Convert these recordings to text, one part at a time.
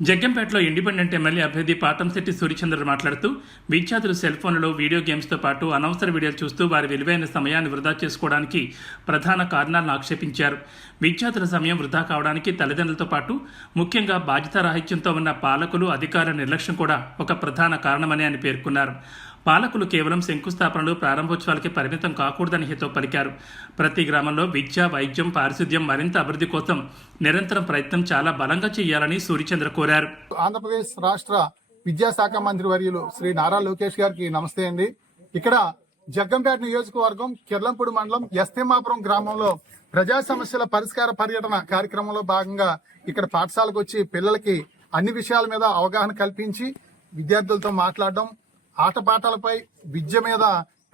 జగ్గంపేటలో independent MLA అభ్యర్థి పాతంశెట్టి సూర్యచంద్ర మాట్లాడుతూ విద్యార్థులు సెల్ ఫోన్లలో వీడియో గేమ్స్తో పాటు అనవసర వీడియోలు చూస్తూ వారి విలువైన సమయాన్ని వృధా చేసుకోవడానికి ప్రధాన కారణాలను ఆక్షేపించారు. విద్యార్థుల సమయం వృధా కావడానికి తల్లిదండ్రులతో పాటు ముఖ్యంగా బాధ్యతారాహిత్యంతో ఉన్న పాలకులు అధికారుల నిర్లక్ష్యం కూడా ఒక ప్రధాన కారణమని ఆయన పేర్కొన్నారు. పాలకులు కేవలం శంకుస్థాపనలు ప్రారంభోత్సవాలకి పరిమితం కాకూడదని హితో పలికారు. ప్రతి గ్రామంలో విద్య వైద్యం పారిశుద్ధ్యం మరింత అభివృద్ధి కోసం నిరంతరం ప్రయత్నం చాలా బలంగా చేయాలని సూర్యచంద్ర కోరారు. ఆంధ్రప్రదేశ్ రాష్ట్ర విద్యాశాఖ మంత్రి వర్యులు శ్రీ నారా లోకేష్ గారికి నమస్తే అండి. ఇక్కడ జగ్గంపేట నియోజకవర్గం కిర్లంపూడి మండలం ఎస్తేమాపురం గ్రామంలో ప్రజా సమస్యల పరిష్కార పర్యటన కార్యక్రమంలో భాగంగా ఇక్కడ పాఠశాలకు వచ్చి పిల్లలకి అన్ని విషయాల మీద అవగాహన కల్పించి విద్యార్థులతో మాట్లాడడం ఆటపాటలపై విద్య మీద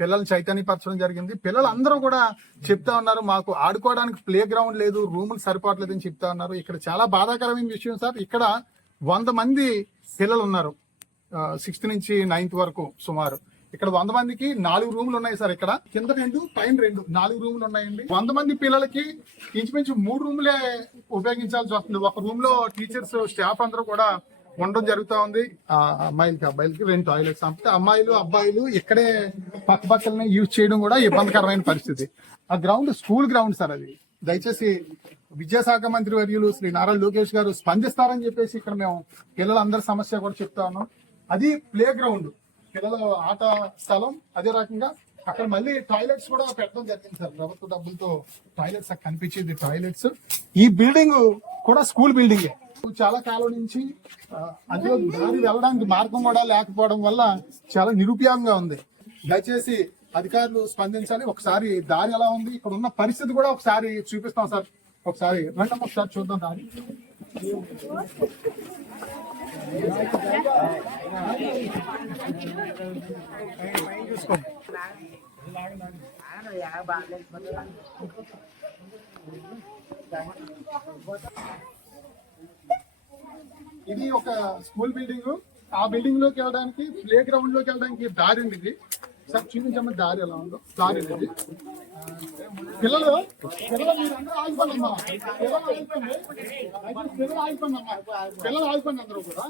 పిల్లల్ని చైతన్యపరచడం జరిగింది. పిల్లలు అందరూ కూడా చెప్తా ఉన్నారు మాకు ఆడుకోవడానికి ప్లే గ్రౌండ్ లేదు రూములు సరిపోవట్లేదని చెప్తా ఉన్నారు. ఇక్కడ చాలా బాధాకరమైన విషయం సార్ ఇక్కడ వంద మంది పిల్లలు ఉన్నారు సిక్స్త్ నుంచి నైన్త్ వరకు సుమారు. ఇక్కడ వంద మందికి నాలుగు రూములు ఉన్నాయి సార్ ఇక్కడ. కింద రెండు పైన రెండు నాలుగు రూములు ఉన్నాయండి. వంద మంది పిల్లలకి ఇంచుమించు మూడు రూములే ఉపయోగించాల్సి వస్తుంది. ఒక రూమ్లో టీచర్స్ స్టాఫ్ అందరూ కూడా ఉండడం జరుగుతూ ఉంది. ఆ అమ్మాయిలకి అబ్బాయిలకి రెండు టాయిలెట్స్ అంటే అమ్మాయిలు అబ్బాయిలు ఇక్కడే పక్క పక్కలనే యూజ్ చేయడం కూడా ఇబ్బందికరమైన పరిస్థితి. ఆ గ్రౌండ్ స్కూల్ గ్రౌండ్ సార్ అది. దయచేసి విద్యాశాఖ మంత్రి వర్యులు శ్రీ నారా లోకేష్ గారు స్పందిస్తారని చెప్పేసి ఇక్కడ మేము పిల్లలందరి సమస్య కూడా చెప్తా ఉన్నాం. అది ప్లే గ్రౌండ్. పిల్లల ఆట స్థలం అదే రకంగా అక్కడ మళ్ళీ టాయిలెట్స్ కూడా పెట్టడం జరిగింది సార్. ప్రభుత్వ డబ్బులతో టాయిలెట్స్ అక్కడ కనిపించేది టాయిలెట్స్. ఈ బిల్డింగ్ కూడా స్కూల్ బిల్డింగే. చాలా కాలం నుంచి అందులో దారి వెళ్ళడానికి మార్గం కూడా లేకపోవడం వల్ల చాలా నిరుపయోగంగా ఉంది. దయచేసి అధికారులు స్పందించాలి. ఒకసారి దారి ఎలా ఉంది? ఇక్కడ ఉన్న పరిస్థితి కూడా ఒకసారి చూపిస్తాం సార్. ఒకసారి రండి ఒకసారి చూద్దాం దారి. ఇది ఒక స్కూల్ బిల్డింగ్. ఆ బిల్డింగ్లోకి వెళ్ళడానికి ప్లే గ్రౌండ్లోకి వెళ్ళడానికి దారి ఉంది ఇది. సార్ చూపించమ్మ దారి ఎలా ఉందో. దారి ఇది. పిల్లలు పిల్లలు మీరందరూ ఆగిపోండి అమ్మా. పిల్లలు ఆగిపోండి. పిల్లలు ఆగిపోండి అమ్మా. పిల్లలు ఆగిపోండి అందరూ కూడా.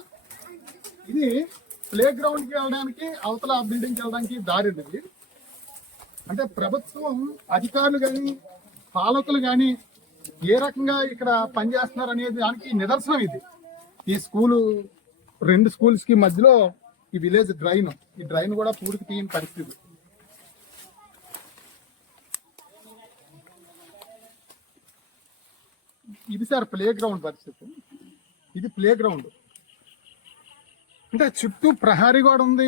ఇది ప్లే గ్రౌండ్కి వెళ్ళడానికి అవతల బిల్డింగ్కి వెళ్ళడానికి దారి ఉండేది ఇది. అంటే ప్రభుత్వం అధికారులు కానీ పాలకులు కానీ ఏ రకంగా ఇక్కడ పనిచేస్తున్నారు అనేది దానికి నిదర్శనం ఇది. ఈ స్కూలు రెండు స్కూల్స్కి మధ్యలో ఈ విలేజ్ డ్రైన్. ఈ డ్రైన్ కూడా పూడికి తీయని పరిస్థితి. ఇది సార్ ప్లే గ్రౌండ్ పరిస్థితి. ఇది ప్లే గ్రౌండ్ అంటే చుట్టూ ప్రహారీ గోడ ఉంది.